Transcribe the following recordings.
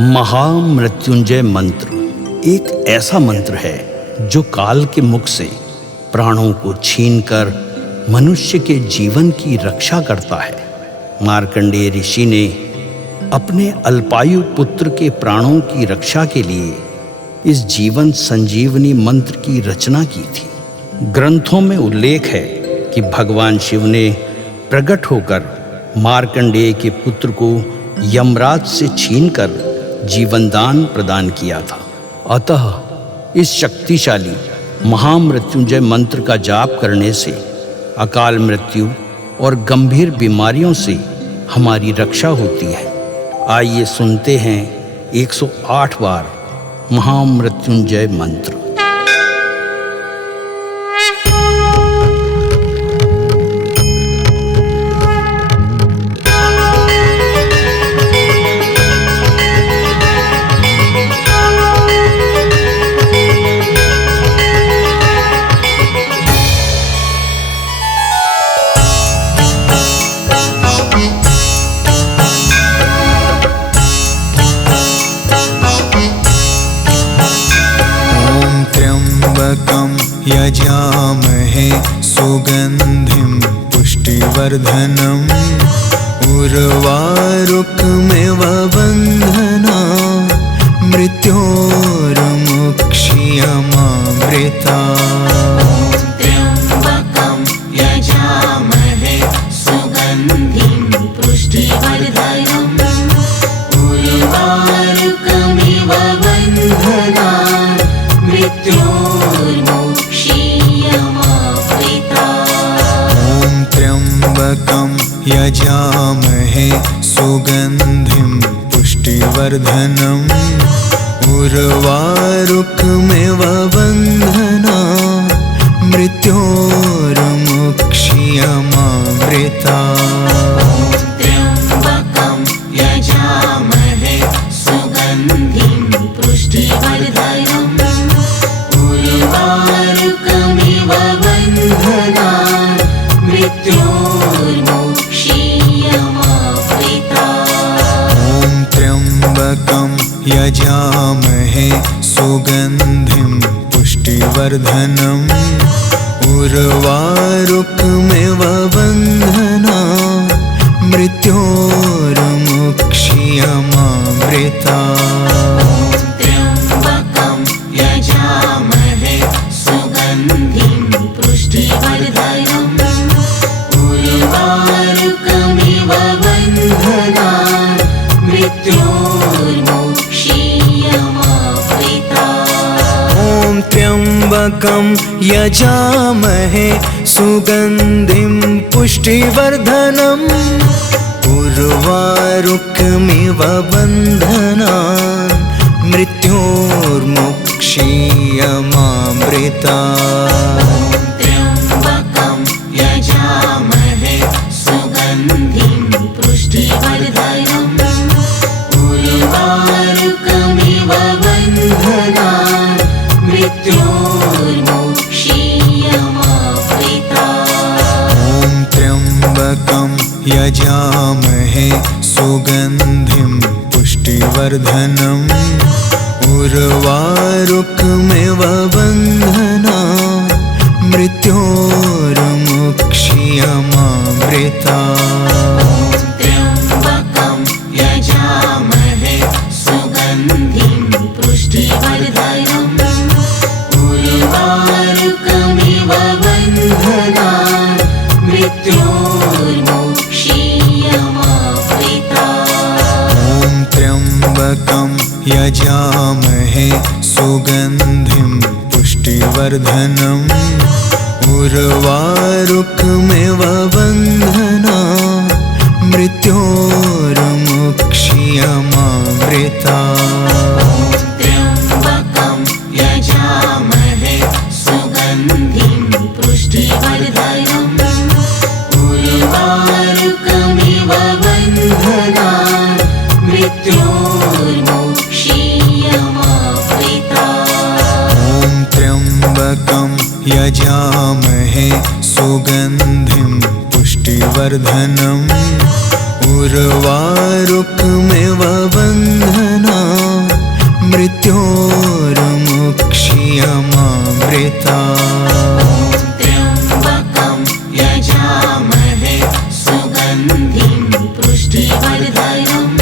महामृत्युंजय मंत्र एक ऐसा मंत्र है जो काल के मुख से प्राणों को छीनकर मनुष्य के जीवन की रक्षा करता है। मार्कंडेय ऋषि ने अपने अल्पायु पुत्र के प्राणों की रक्षा के लिए इस जीवन संजीवनी मंत्र की रचना की थी। ग्रंथों में उल्लेख है कि भगवान शिव ने प्रकट होकर मार्कंडेय के पुत्र को यमराज से छीनकर जीवनदान प्रदान किया था। अतः इस शक्तिशाली महामृत्युंजय मंत्र का जाप करने से अकाल मृत्यु और गंभीर बीमारियों से हमारी रक्षा होती है। आइए सुनते हैं 108 बार महामृत्युंजय मंत्र। यजामहे सुगंधिं पुष्टिवर्धनम् उर्वारुकमिव बन्धना मृत्योर्मुक्षीयमामृता। त्र्यम्बकं यजामहे सुगन्धिं पुष्टिवर्धनम् उर्वारुकमिव बन्धना त्र्यम्बकं यजामहे सुगन्धिं पुष्टिवर्धनम् उर्वारुकमिव बन्धना मृत्योर्मुक्षीयमामृता। त्र्यम्बकं यजामहे सुगन्धिं पुष्टिवर्धनम् उर्वारुकमिव बन्धना मृत्योर्मुक्षीयमामृता। त्र्यम्बकं यजामहे सुगन्धिं पुष्टिवर्धनम् उर्वारुकमिव बन्धना मृत्योर्मुक्षीयमामृता। त्र्यम्बकं यजामहे सुगन्धिं पुष्टिवर्धनम् उर्वारुकमिव बन्धना मृत्योर्मुक्षीयमामृता। त्र्यम्बकं यजामहे सुगन्धिं पुष्टिवर्धनम् उर्वारुकमिव बन्धना मृत्योर्मुक्षीयमामृता। त्र्यम्बकं यजामहे सुगन्धिं पुष्टिवर्धनम् उर्वारुकमिव बन्धना मृत्योर्मुक्षीयमामृता। त्र्यम्बकं यजामहे सुगन्धिं पुष्टिवर्धनम् उर्वारुकमिव बन्धना मृत्योर्मुक्षीयमामृता। त्र्यम्बकं यजामहे सुगन्धिं पुष्टिवर्धनम् उर्वारुकमिव बन्धना मृत्योर्मुक्षीयमामृता। त्र्यम्बकं यजामहे सुगन्धिं पुष्टिवर्धनम् उर्वारुकमिव बन्धना मृत्योर्मुक्षीयमामृता। त्र्यम्बकं यजामहे सुगन्धिं पुष्टिवर्धनम् उर्वारुकमिव बन्धना मृत्योर्मुक्षीयमामृता। त्र्यम्बकं यजामहे सुगन्धिं पुष्टिवर्धनम् उर्वारुकमिव बन्धना मृत्योर्मुक्षीयमामृता त्र्यम्बकं यजामहे सुगन्धिं पुष्टिवर्धनम्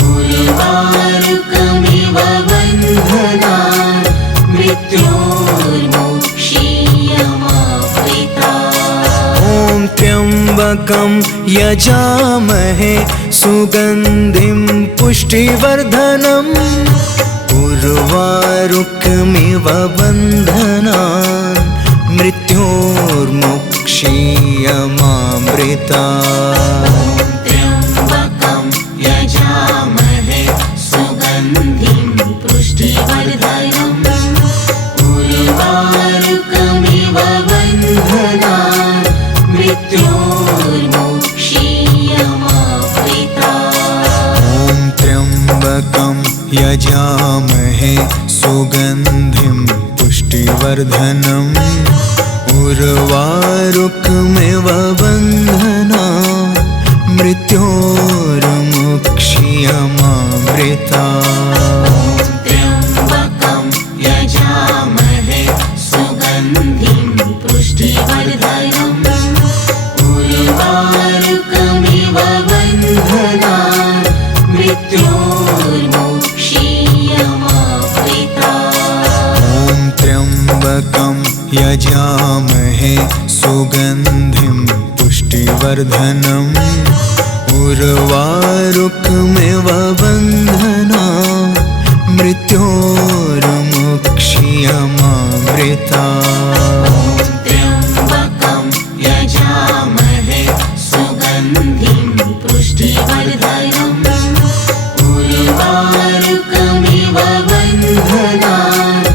उर्वारुकमिव बन्धनान् मृत्योर्मुक्षीयमामृता ॐ त्र्यम्बकं यजामहे सुगन्धिं पुष्टिवर्धनम् उर्वारुकमिव बन्धनान् मृत्योर्मुक्षीयमामृता त्र्यम्बकं यजामहे सुगन्धिं पुष्टिवर्धनम् उर्वारुकमिव बन्धनान् मृत्योर्मुक्षीयमामृता ॐ त्र्यम्बकं यजामहे सुगन्धिं पुष्टिवर्धनम् उर्वारुकमिव बन्धनान् मृत्योर्मुक्षीयमामृता त्र्यम्बकं यजामहे सुगन्धिं पुष्टिवर्धनम् उर्वारुकमिव बन्धनान् मृत्योर्मुक्षीयमामृता ॐ त्र्यम्बकं यजामहे सुगन्धिं पुष्टिवर्धनम् उर्वारुकमिव बन्धनान् मृत्योर्मुक्षीयमामृता त्र्यम्बकं यजामहे सुगन्धिं पुष्टिवर्धनम् उर्वारुकमिव बन्धनान्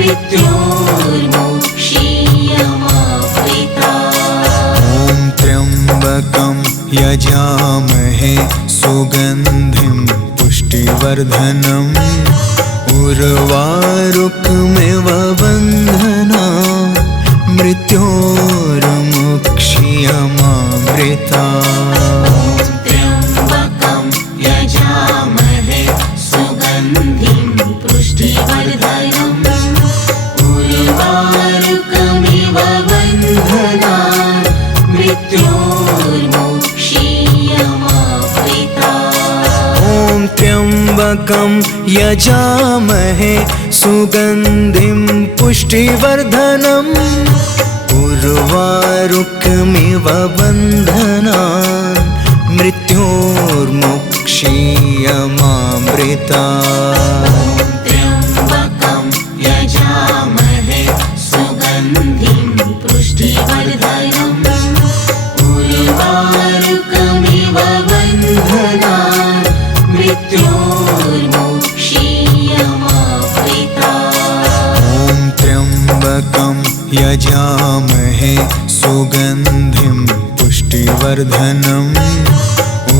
मृत्योर्मुक्षीयमामृता ॐ त्र्यम्बकं यजामहे सुगन्धिं पुष्टिवर्धनम् उर्वारुकमिव बन्धनान् मृत्योर्मुक्षीयमामृता त्र्यम्बकं यजामहे सुगन्धिं पुष्टिवर्धनम् उर्वारुकमिव बन्धनान् मृत्योर्मुक्षीयमामृता ॐ त्र्यम्बकं यजामहे सुगन्धिं पुष्टिवर्धनम् उर्वारुकमिव बन्धनान् मृत्योर्मुक्षीयमामृता त्र्यम्बकं यजामहे सुगन्धिं पुष्टिवर्धनम् उर्वारुकमिव बन्धनान् मृत्योर्मुक्षीयमामृता ॐ त्र्यम्बकं यजामहे सुगन्धिं पुष्टिवर्धनम्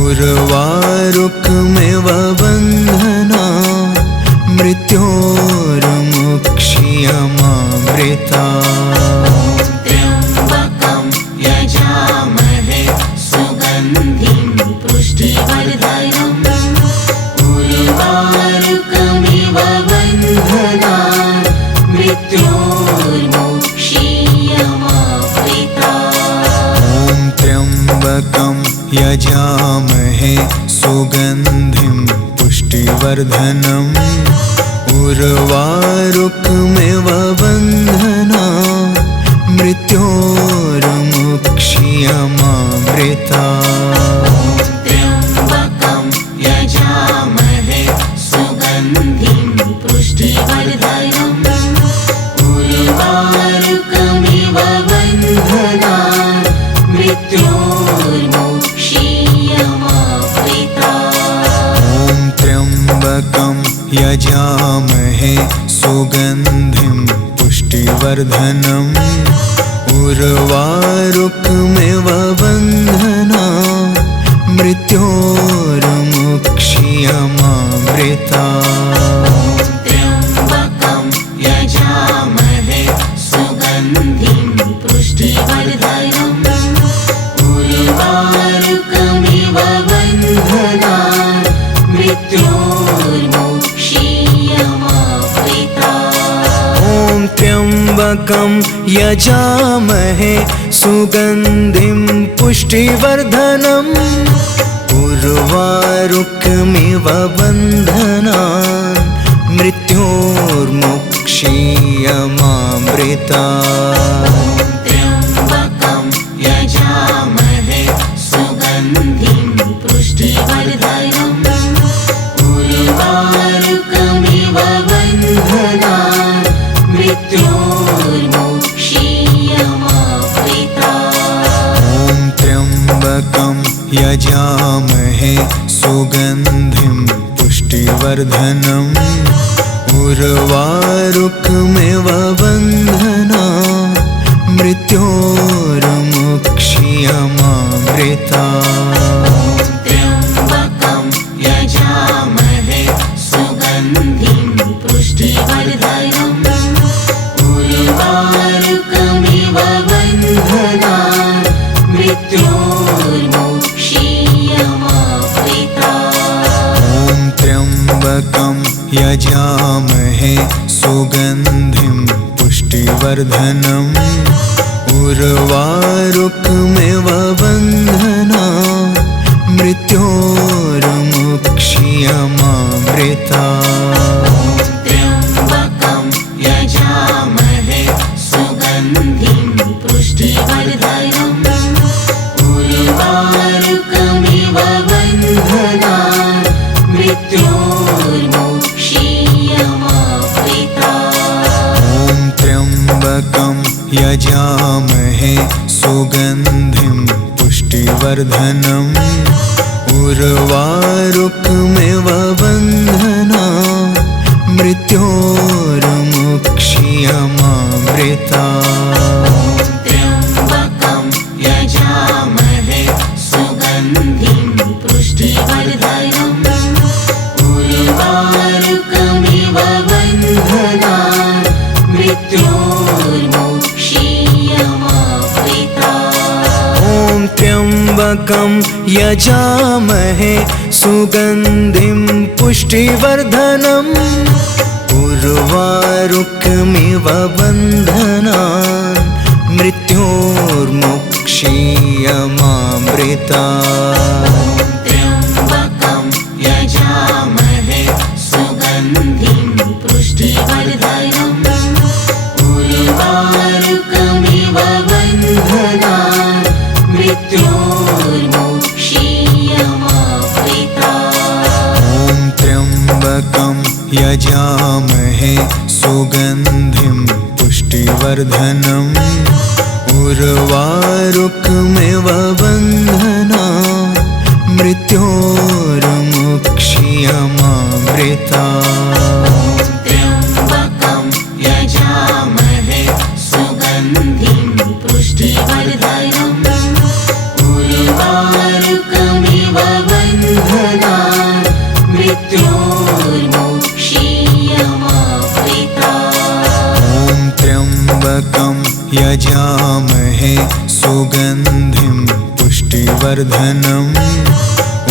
उर्वारुकमिव बन्धनान् मृत्योर्मुक्षीयमामृता त्र्यम्बकं यजामहे सुगन्धिं पुष्टिवर्धनम् उर्वारुकमिव बन्धनान् मृत्योर्मुक्षीयमामृता ॐ त्र्यम्बकं यजामहे सुगन्धिं पुष्टिवर्धनम् उर्वारुकमिव बन्धनान् मृत्योर्मुक्षीयमामृता त्र्यम्बकं यजामहे सुगन्धिं पुष्टिवर्धनम् उर्वारुकमिव बन्धनान् मृत्योर्मुक्षीयमामृता ॐ त्र्यम्बकं यजामहे सुगन्धिं पुष्टिवर्धनम् उर्वारुकमिव बन्धनान् मृत्योर्मुक्षीयमामृता त्र्यम्बकं यजामहे सुगन्धिं पुष्टिवर्धनम् उर्वारुकमिव बन्धनान् मृत्योर्मुक्षीयमामृता त्र्यम्बकं यजामहे सुगन्धिं पुष्टिवर्धनम् उर्वारुकमिव बन्धनान् मृत्योर्मुक्षीयमामृतात्। त्र्यम्बकं यजामहे सुगन्धिं पुष्टिवर्धनम् उर्वारुकमिव बन्धनान् मृत्योर्मुक्षीयमामृतात्। ॐ त्र्यम्बकं यजामहे सुगन्धिं पुष्टिवर्धनम् उर्वारुकमिव बन्धनान् मृत्योर्मुक्षीयमामृतात्। त्र्यम्बकं यजामहे सुगन्धिं पुष्टिवर्धनम् उर्वारुकमिव बन्धनान् मृत्योर्मुक्षीयमामृतात्। ॐ त्र्यम्बकं यजामहे सुगन्धिं पुष्टिवर्धनम् उर्वारुकमिव बन्धनान् मृत्योर्मुक्षीयमामृतात्। त्र्यम्बकं यजामहे सुगन्धिं पुष्टिवर्धनम् उर्वारुकमिव बन्धनान् मृत्योर्मुक्षीयमामृतात्। ॐ त्र्यम्बकं यजामहे सुगन्धिं पुष्टिवर्धनम् उर्वारुकमिव बन्धनान् मृत्योर्मुक्षीयमामृतात्। त्र्यम्बकं यजामहे सुगन्धिं पुष्टिवर्धनम् उर्वारुकमिव बन्धनान् मृत्योर्मुक्षीयमामृतात्। ॐ त्र्यम्बकं यजामहे सुगन्धिं पुष्टिवर्धनम् उर्वारुकमिव बन्धनान् मृत्योर्मुक्षीयमामृतात्। त्र्यम्बकं यजामहे सुगन्धिं पुष्टिवर्धनम् उर्वारुकमिव बन्धनान् मृत्योर्मुक्षीयमामृतात्। ॐ त्र्यम्बकं यजामहे सुगन्धिं पुष्टिवर्धनम् उर्वारुकमिव बन्धनान् मृत्योर्मुक्षीयमामृतात्। त्र्यम्बकं यजामहे सुगन्धिं पुष्टिवर्धनम् उर्वारुकमिव बन्धनान् मृत्योर्मुक्षीयमामृतात्। ॐ त्र्यम्बकं यजामहे सुगन्धिं पुष्टिवर्धनम्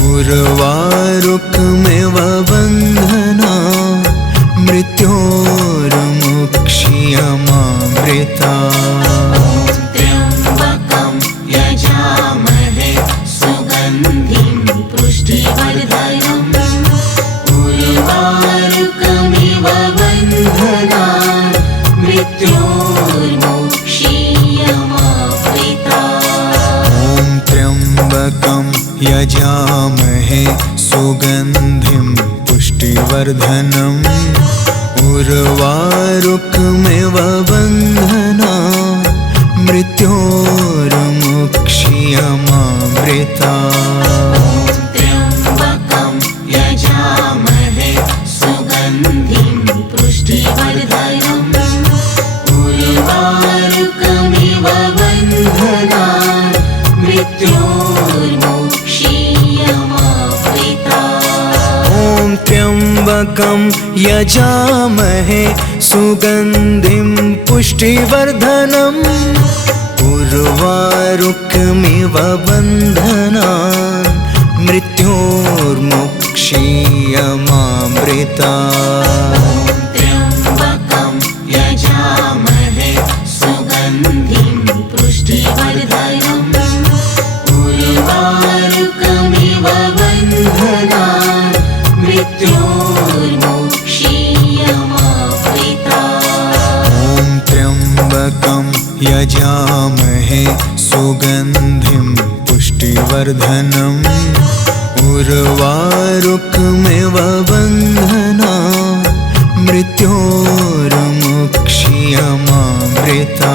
उर्वारुकमिव बन्धनान् मृत्योर्मुक्षीयमामृतात्। त्र्यम्बकं यजामहे सुगन्धिं पुष्टिवर्धनम् उर्वारुकमिव बन्धनान् मृत्योर्मुक्षीयमामृतात्। ॐ त्र्यम्बकं यजामहे सुगन्धिं पुष्टिवर्धनम् उर्वारुकमिव बन्धनान् मृत्योर्मुक्षीयमामृतात्। त्र्यम्बकं यजामहे सुगन्धिं पुष्टिवर्धनम् उर्वारुकमिव बन्धनान् मृत्योर्मुक्षीयमामृतात्। ॐ त्र्यम्बकं यजामहे सुगन्धिं पुष्टिवर्धनम् उर्वारुकमिव बन्धनान् मृत्योर्मुक्षीयमामृतात्। त्र्यम्बकं यजामहे मृत्योर्मुक्षीयमामृता। ॐ त्र्यम्बकं यजामहे सुगन्धिं पुष्टिवर्धनम् उर्वारुकमिव बन्धनान् मृत्योर्मुक्षीयमामृता।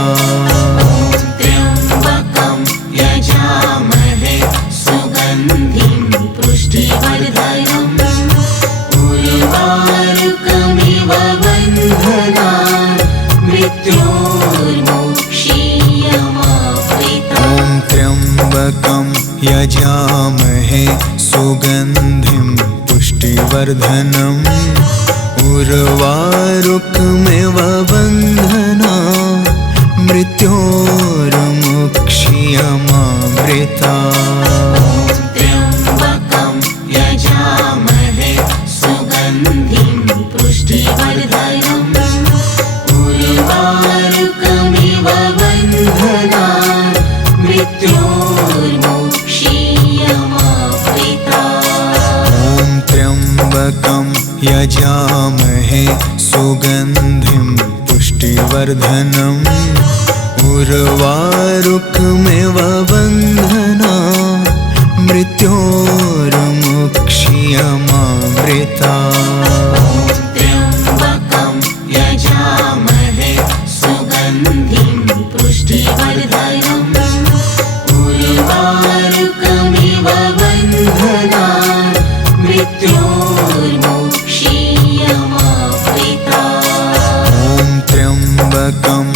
त्र्यम्बकं यजामहे सुगन्धिं पुष्टिवर्धनम् उर्वारुकमिव बन्धनान् मृत्योर्मुक्षीयमामृता। ॐ त्र्यम्बकं यजामहे सुगन्धिं पुष्टिवर्धनम् उर्वारुकमिव बन्धनान् मृत्योर्मुक्षीयमामृता। त्र्यम्बकं यजामहे सुगन्धिं पुष्टिवर्धनम् उर्वारुकमिव बन्धनान् मृत्योर्मुक्षीयमामृता। ॐ त्र्यम्बकं यजामहे सुगन्धिं पुष्टिवर्धनम् उर्वारुकमिव बन्धनान् मृत्योर्मुक्षीयमामृता। त्र्यम्बकं यजामहे सुगन्धिं पुष्टिवर्धनम् उर्वारुकमिव बन्धनान् मृत्योर्मुक्षीयमामृता। ॐ त्र्यम्बकं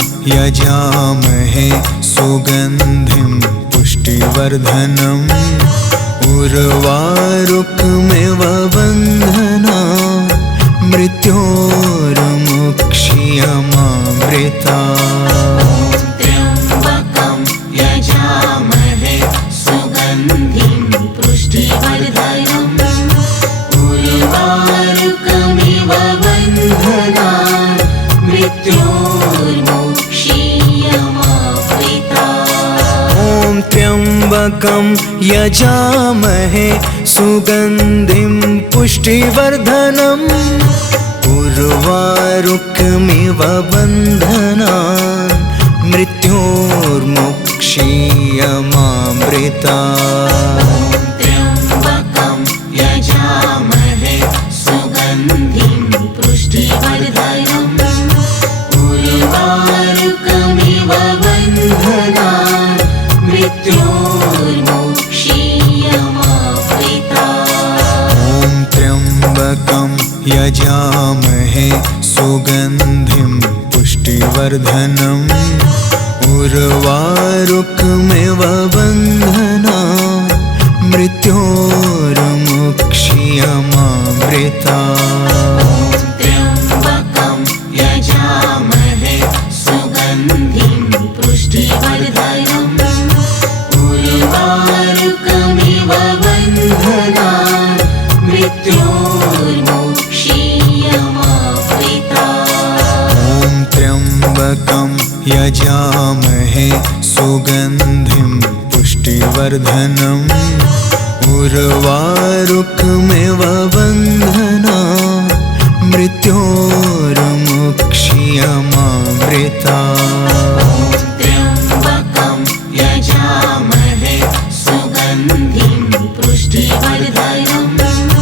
यजामहे सुगन्धिं पुष्टिवर्धनम् उर्वारुकमिव बन्धनान् मृत्योर्मुक्षीयमामृता। त्र्यम्बकं यजामहे सुगन्धिं पुष्टिवर्धनम् उर्वारुकमिव बन्धनान् मृत्योर्मुक्षीयमामृता। ॐ त्र्यम्बकं यजामहे सुगन्धिं पुष्टिवर्धनम् उर्वारुकमिव बन्धनान् मृत्योर्मुक्षीयमामृता। त्र्यम्बकं यजामहे सुगन्धिं पुष्टिवर्धनम् उर्वारुकमिव बन्धनान् मृत्योर्मुक्षीयमामृता। ॐ त्र्यम्बकं यजामहे सुगन्धिं पुष्टिवर्धनम् उर्वारुकमिव बन्धनान् मृत्योर्मुक्षीयमामृता। त्र्यम्बकं यजामहे सुगन्धिं पुष्टिवर्धनम् उर्वारुकमिव बन्धनान् मृत्योर्मुक्षीयमामृता। ॐ त्र्यम्बकं यजामहे सुगन्धिं पुष्टिवर्धनम् उर्वारुकमिव बन्धनान् मृत्योर्मुक्षीयमामृता। त्र्यम्बकं यजामहे सुगन्धिं पुष्टिवर्धनम्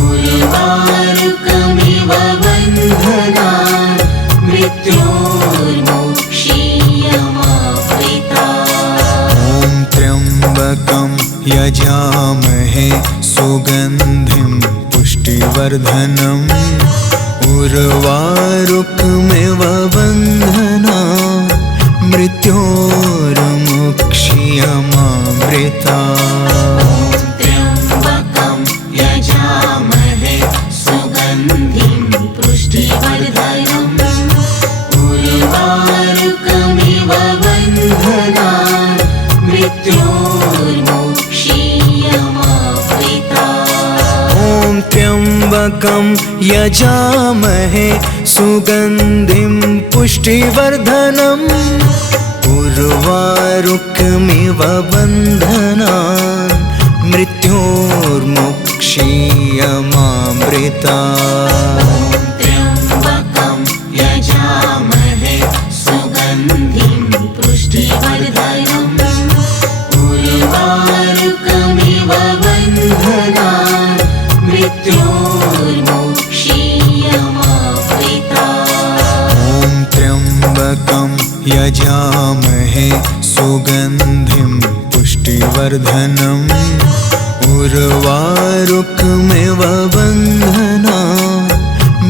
उर्वारुकमिव बन्धनान् मृत्योर्मुक्षीयमामृता। ॐ त्र्यम्बकं यजामहे सुगन्धिं पुष्टिवर्धनम् उर्वारुकमिव बन्धनान् मृत्योर्मुक्षीयमामृता। त्र्यम्बकं यजामहे सुगन्धिं पुष्टिवर्धनम् उर्वारुकमिव बन्धनान् मृत्योर्मुक्षीयमामृता। ॐ त्र्यम्बकं यजामहे सुगन्धिं पुष्टिवर्धनम् उर्वारुकमिव बन्धनान् मृत्योर्मुक्षीयमामृता। त्र्यम्बकं यजामहे सुगन्धिं पुष्टिवर्धनम् उर्वारुकमिव बन्धनान् मृत्योर्मोक्षीयमावृतात्। ॐ त्र्यम्बकं यजामहे सुगन्धिं पुष्टिवर्धनम् उर्वारुकमिव बन्धनान्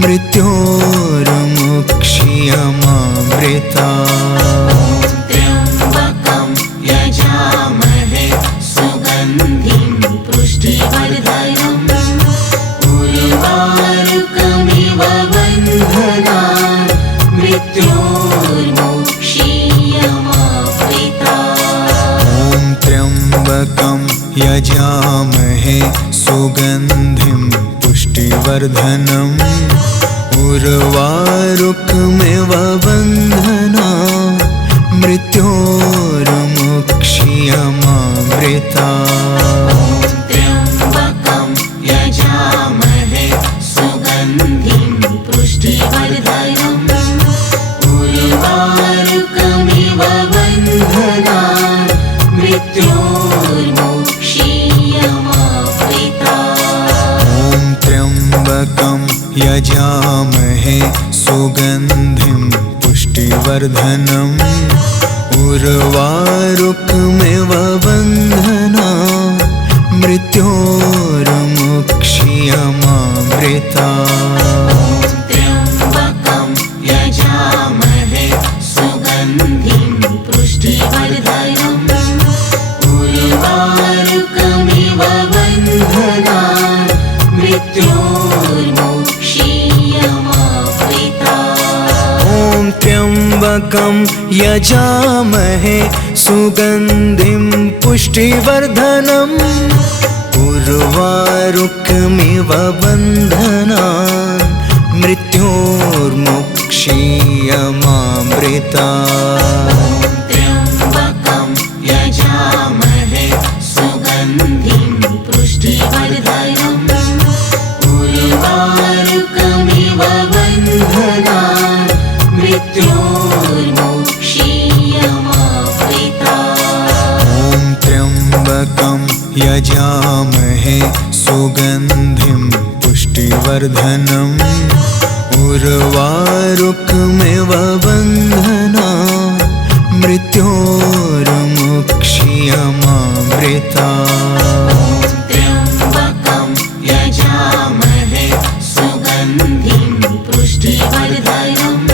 मृत्योर्मोक्षीयमावृतात्। त्र्यम्बकं यजामहे सुगन्धिं पुष्टिवर्धनम् उर्वारुकमिव बन्धनान् मृत्योर्मोक्षीयमावृतात्। ॐ त्र्यम्बकं यजामहे सुगन्धिं पुष्टिवर्धनम् उर्वारुकमिव बन्धनान् मृत्योर्मोक्षीयमावृतात्। त्र्यम्बकं यजामहे सुगन्धिं पुष्टिवर्धनम् उर्वारुकमिव बन्धनान् मृत्योर्मोक्षीयमावृतात्। ॐ त्र्यम्बकं यजामहे सुगन्धिं पुष्टिवर्धनम् उर्वारुकमिव बन्धनान् मृत्योर्मोक्षीयमावृतात्। त्र्यम्बकं यजामहे सुगन्धिं पुष्टिवर्धनम् उर्वारुकमिव बन्धनान् मृत्योर्मोक्षीयमावृतात्। ॐ त्र्यम्बकं यजामहे सुगन्धिं पुष्टिवर्धनम् उर्वारुकमिव बन्धनान् मृत्योर्मोक्षीयमावृतात्। त्र्यम्बकं यजामहे सुगन्धिं पुष्टिवर्धनम् उर्वारुकमिव बन्धनान् मृत्योर्मोक्षीयमावृतात्। ॐ त्र्यम्बकं यजामहे सुगन्धिं पुष्टिवर्धनम् उर्वारुकमिव बन्धनान् मृत्योर्मोक्षीयमावृतात्। त्र्यम्बकं यजामहे सुगन्धिं पुष्टिवर्धनम्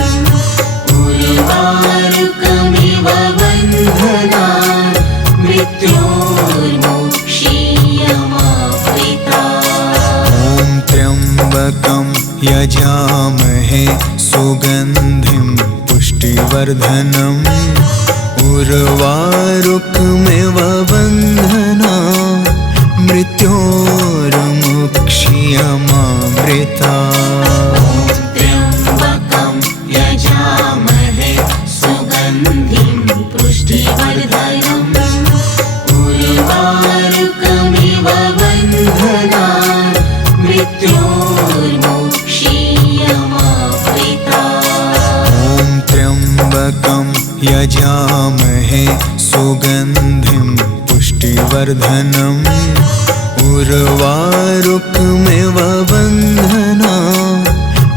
उर्वारुकमिव बन्धनान् मृत्योर्मोक्षीयमावृतात्। ॐ त्र्यम्बकं यजामहे सुगन्धिं पुष्टिवर्धनम् उर्वारुकमिव बन्धनान् मृत्योर्मोक्षीयमावृतात्। त्र्यम्बकं यजामहे सुगन्धिं पुष्टिवर्धनम् उर्वारुकमिव बन्धनान् मृत्योर्मोक्षीयमावृतात्। ॐ त्र्यम्बकं यजामहे सुगन्धिं पुष्टिवर्धनम् उर्वारुकमिव बन्धनान् मृत्योर्मोक्षीयमावृतात्। त्र्यम्बकं यजामहे सुगन्धिं पुष्टिवर्धनम् उर्वारुकमिव बन्धनान्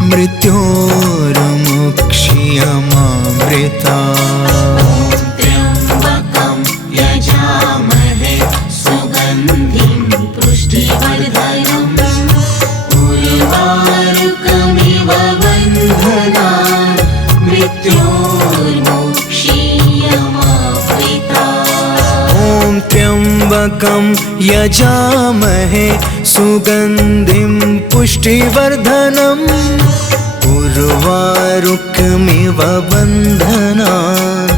मृत्योर्मोक्षीयमावृतात्। त्र्यम्बकं यजामहे सुगन्धिं पुष्टिवर्धनम् उर्वारुकमिव बन्धनान् मृत्योर्मोक्षीयमावृतात्। ॐ त्र्यम्बकं यजामहे सुगन्धिं पुष्टिवर्धनम् उर्वारुकमिव बन्धनान् मृत्योर्मोक्षीयमावृतात्। ॐ त्र्यम्बकं यजामहे सुगन्धिं पुष्टिवर्धनम् उर्वारुकमिव बन्धनान्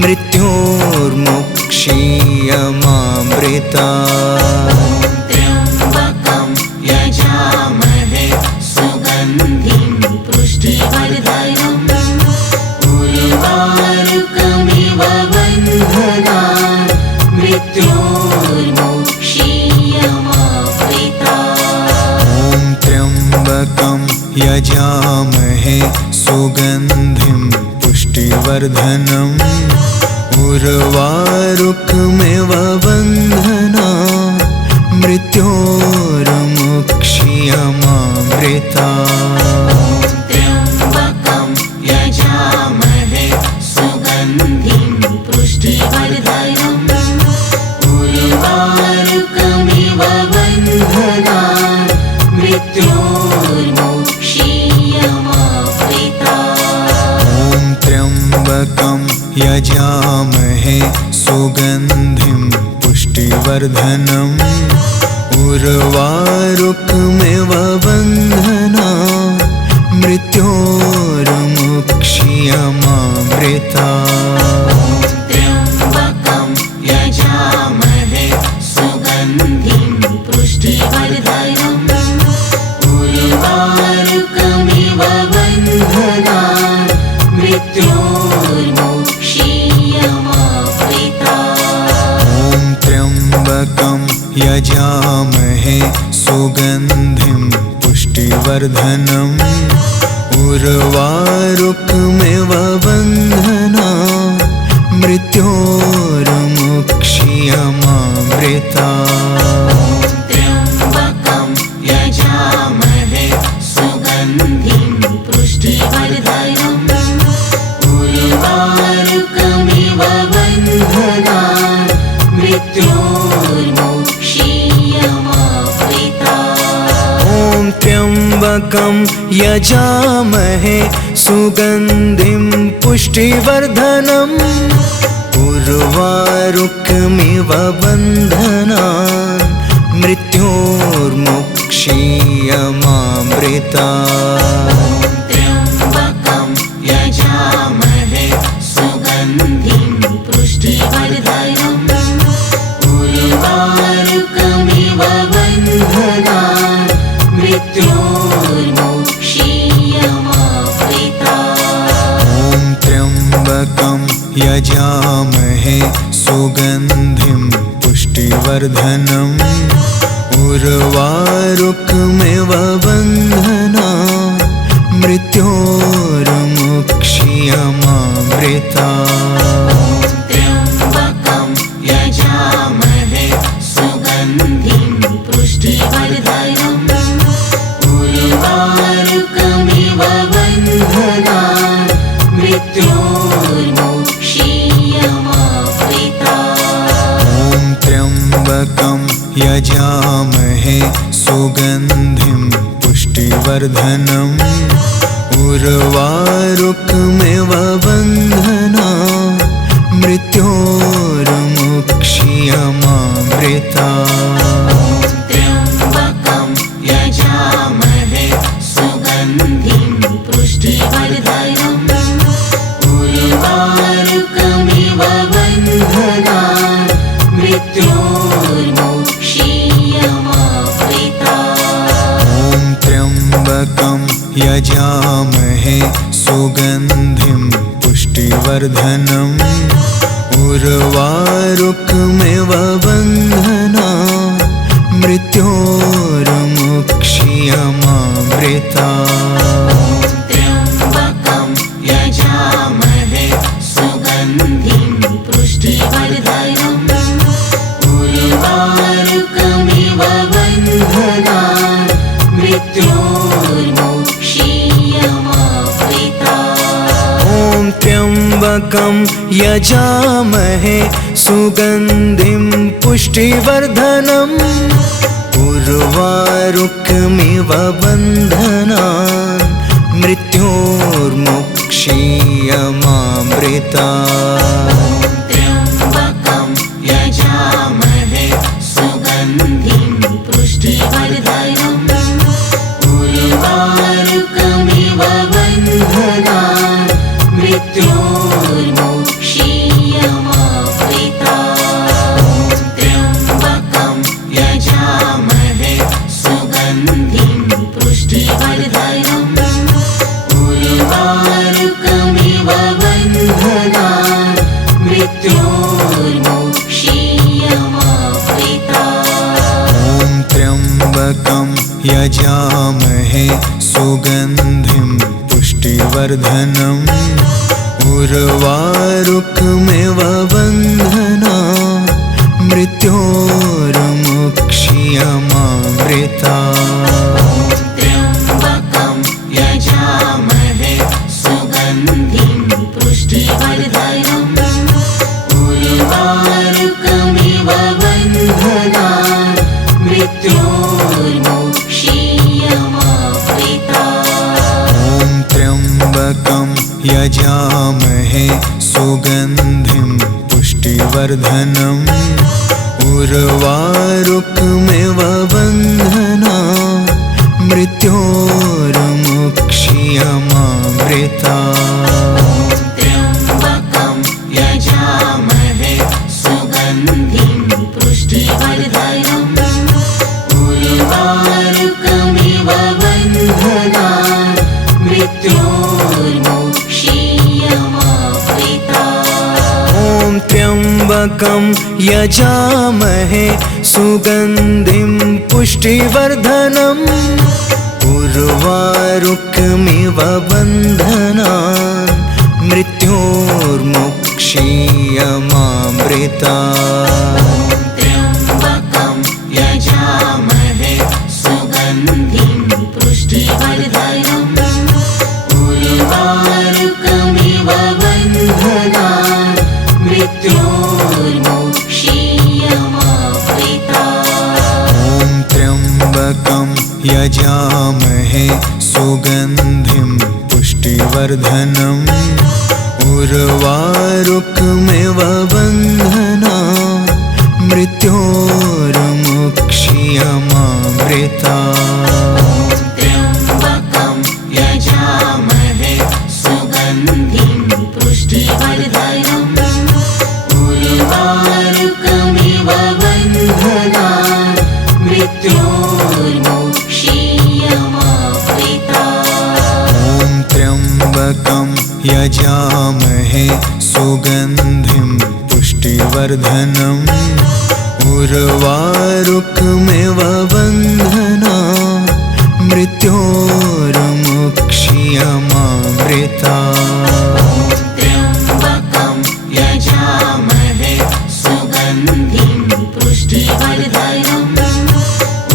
मृत्योर्मोक्षीयमावृतात्। त्र्यम्बकं यजामहे सुगन्धिं पुष्टिवर्धनम् उर्वारुकमिव बन्धनान् मृत्योर्मोक्षीयमावृतात्। यजामहे सुगन्धिं पुष्टिवर्धनम् उर्वारुकमिव बन्धना मृत्योर्मुक्षीयमामृता त्र्यम्बकं यजामहे सुगन्धिं पुष्टिवर्धनम् उर्वारुकमिव बन्धना मृत्योर्मुक्षीयमामृता त्र्यम्बकं यजामहे सुगन्धिं पुष्टिवर्धनम् उर्वारुकमिव बन्धना मृत्योर्मुक्षीयमामृता त्र्यम्बकं यजामहे सुगन्धिं पुष्टिवर्धनम् उर्वारुकमिव बन्धना मृत्योर्मुक्षीयमामृता त्र्यम्बकं यजामहे सुगन्धिं पुष्टिवर्धनम् उर्वारुकमिव बन्धना मृत्योर्मुक्षीयमामृता त्र्यम्बकं यजामहे सुगन्धिं पुष्टिवर्धनम् उर्वारुकमिव बन्धना मृत्योर्मुक्षीयमामृता त्र्यम्बकं यजामहे सुगन्धिं पुष्टिवर्धनम् उर्वारुकमिव बन्धना मृत्योर्मुक्षीयमामृता त्र्यम्बकं यजामहे सुगन्धिं पुष्टिवर्धनम् उर्वारुकमिव बन्धना मृत्योर्मुक्षीयमामृता त्र्यम्बकं यजामहे सुगन्धिं पुष्टिवर्धनम् उर्वारुकमिव बन्धना मृत्योर्मुक्षीयमामृता त्र्यम्बकं यजामहे सुगन्धिं पुष्टिवर्धनम् उर्वारुकमिव बन्धना मृत्योर्मुक्षीयमामृता त्र्यम्बकं यजामहे सुगन्धिं पुष्टिवर्धनम् उर्वारुकमिव बन्धना मृत्योर्मुक्षीयमामृता त्र्यम्बकं यजामहे सुगन्धिं पुष्टिवर्धनम् उर्वारुकमिव बन्धना मृत्योर्मुक्षीयमामृता त्र्यम्बकं यजामहे सुगन्धिं पुष्टिवर्धनम् उर्वारुकमिव बन्धना मृत्योर्मुक्षीयमामृता त्र्यम्बकं यजामहे सुगन्धिं पुष्टिवर्धनम् उर्वारुकमिव बन्धना मृत्योर्मुक्षीयमामृता त्र्यम्बकं यजामहे सुगन्धिं पुष्टिवर्धनम् उर्वारुकमिव बन्धना मृत्योर्मुक्षीयमामृता त्र्यम्बकं यजामहे सुगन्धिं पुष्टिवर्धनम् उर्वारुकमिव बन्धना मृत्योर्मुक्षीयमामृता त्र्यम्बकं यजामहे सुगन्धिं पुष्टिवर्धनम् उर्वारुकमिव बन्धना मृत्योर्मुक्षीयमामृता त्र्यम्बकं यजामहे सुगन्धिं पुष्टिवर्धनम् उर्वारुकमिव बन्धनात् मृत्योर्मुक्ष्यमामृतात्। त्र्यम्बकं यजामहे सुगन्धिं पुष्टिवर्धनम् उर्वारुकमिव बन्धनात् मृत्योर्मुक्ष्यमामृतात्। ॐ त्र्यम्बकं यजामहे सुगन्धिं पुष्टिवर्धनम् उर्वारुकमिव बन्धनात् मृत्योर्मुक्ष्यमामृतात्। त्र्यम्बकं यजामहे सुगन्धिं पुष्टिवर्धनम् उर्वारुकमिव बन्धनात् मृत्योर्मुक्ष्यमामृतात्। ॐ त्र्यम्बकं यजामहे सुगन्धिं पुष्टिवर्धनम् उर्वारुकमिव बन्धनात् मृत्योर्मुक्ष्यमामृतात्। त्र्यम्बकं यजामहे सुगन्धिं पुष्टिवर्धनम् उर्वारुकमिव बन्धनात् मृत्योर्मुक्ष्यमामृतात्। ॐ त्र्यम्बकं यजामहे सुगन्धिं पुष्टिवर्धनम् उर्वारुकमिव बन्धनात् मृत्योर्मुक्ष्यमामृतात्। त्र्यम्बकं यजामहे सुगन्धिं पुष्टिवर्धनम् उर्वारुकमिव बन्धनात् मृत्योर्मुक्ष्यमामृतात्। ॐ त्र्यम्बकं यजामहे सुगन्धिं पुष्टिवर्धनम् उर्वारुकमिव बन्धनात् मृत्योर्मुक्ष्यमामृतात्। त्र्यम्बकं यजामहे सुगन्धिं पुष्टिवर्धनम्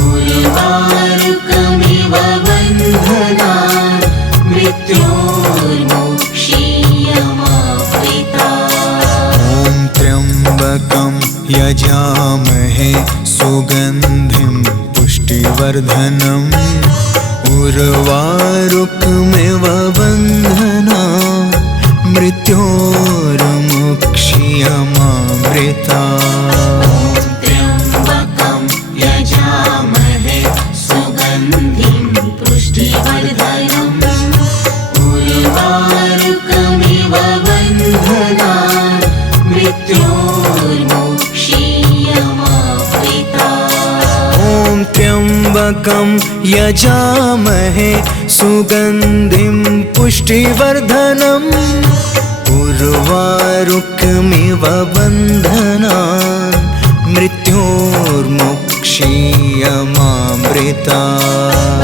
उर्वारुकमिव बन्धनात् मृत्योर्मुक्ष्यमामृतात्। ॐ त्र्यम्बकं यजामहे सुगन्धिं पुष्टिवर्धनम् उर्वारुकमिव बन्धनात् मृत्योर्मुक्ष्यमामृतात्। त्र्यम्बकं यजामहे सुगन्धिं पुष्टिवर्धनम् उर्वारुकमिव बन्धनात् मृत्योर्मुक्ष्यमामृतात्। ॐ त्र्यम्बकं यजामहे सुगन्धिं पुष्टिवर्धनम् उर्वारुकमिव बन्धनात् मृत्योर्मुक्ष्यमामृतात्।